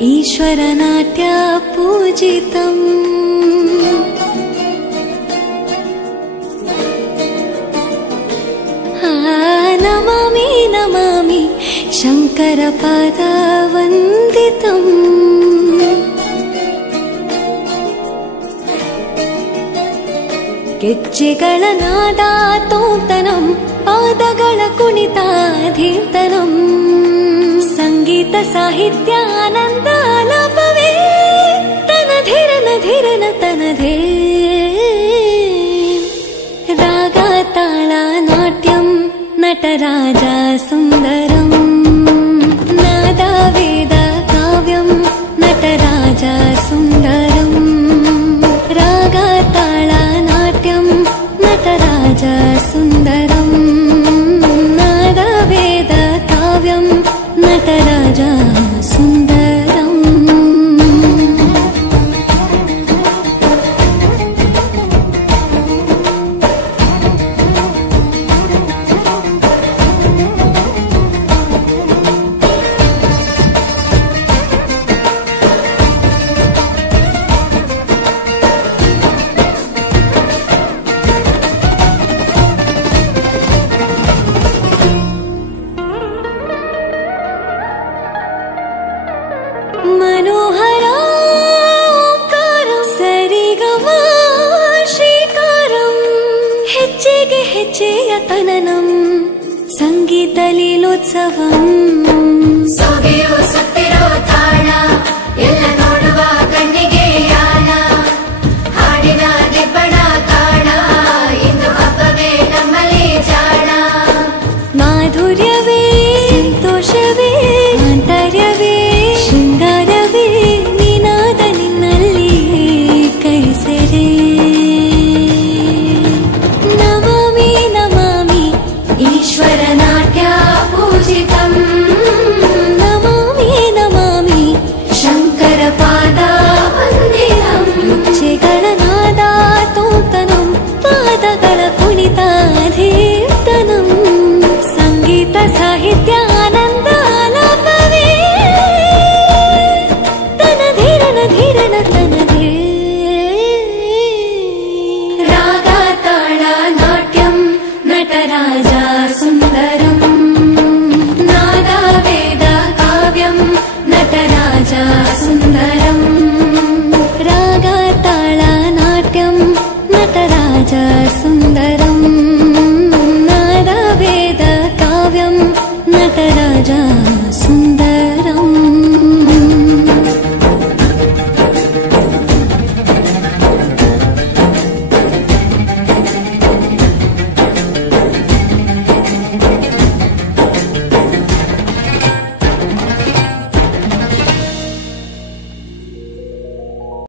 ईश्वरनाट्य पूजितम् नमामि नमामि शङ्करपादवन्दितम् ಗೆಜ್ಜೆಗಳ ನಾದ ತೋಂತನಂ ಪಾದಗಳ ಕುಣಿತಾಧೀರ್ತನಂ ಸಂಗೀತ ಸಾಹಿತ್ಯ ಆನಂದ ಆಲಾಪವೇ ತನಧಿರನ ಧಿರನ ತನಧೇ ರಾಗ ತಾಳ ನಾಟ್ಯಂ ನಟರಾಜ ಸುಂದರಂ ನಾದ ವೇದ ಕಾವ್ಯಂ ನಟರಾಜ ಸುಂದರಂ ರಾಗ ತಾಳ ನಾಟ್ಯಂ ನಟರಾಜ ಸುಂದರಂ ನಾದ ವೇದ ಕಾವ್ಯಂ ನಟರಾಜ ಸುಂದರಂ मनोहर ओंकारं सरिगम श्रीकारं ಹೆಜ್ಜೆಗೆ ಹೆಜ್ಜೆಯ ತನನಂ ಸಂಗೀತ ಲೀಲೋತ್ಸವಂ ಸೊಗೆಯೋ ಸತ್ತಿರೋ ತಾಳ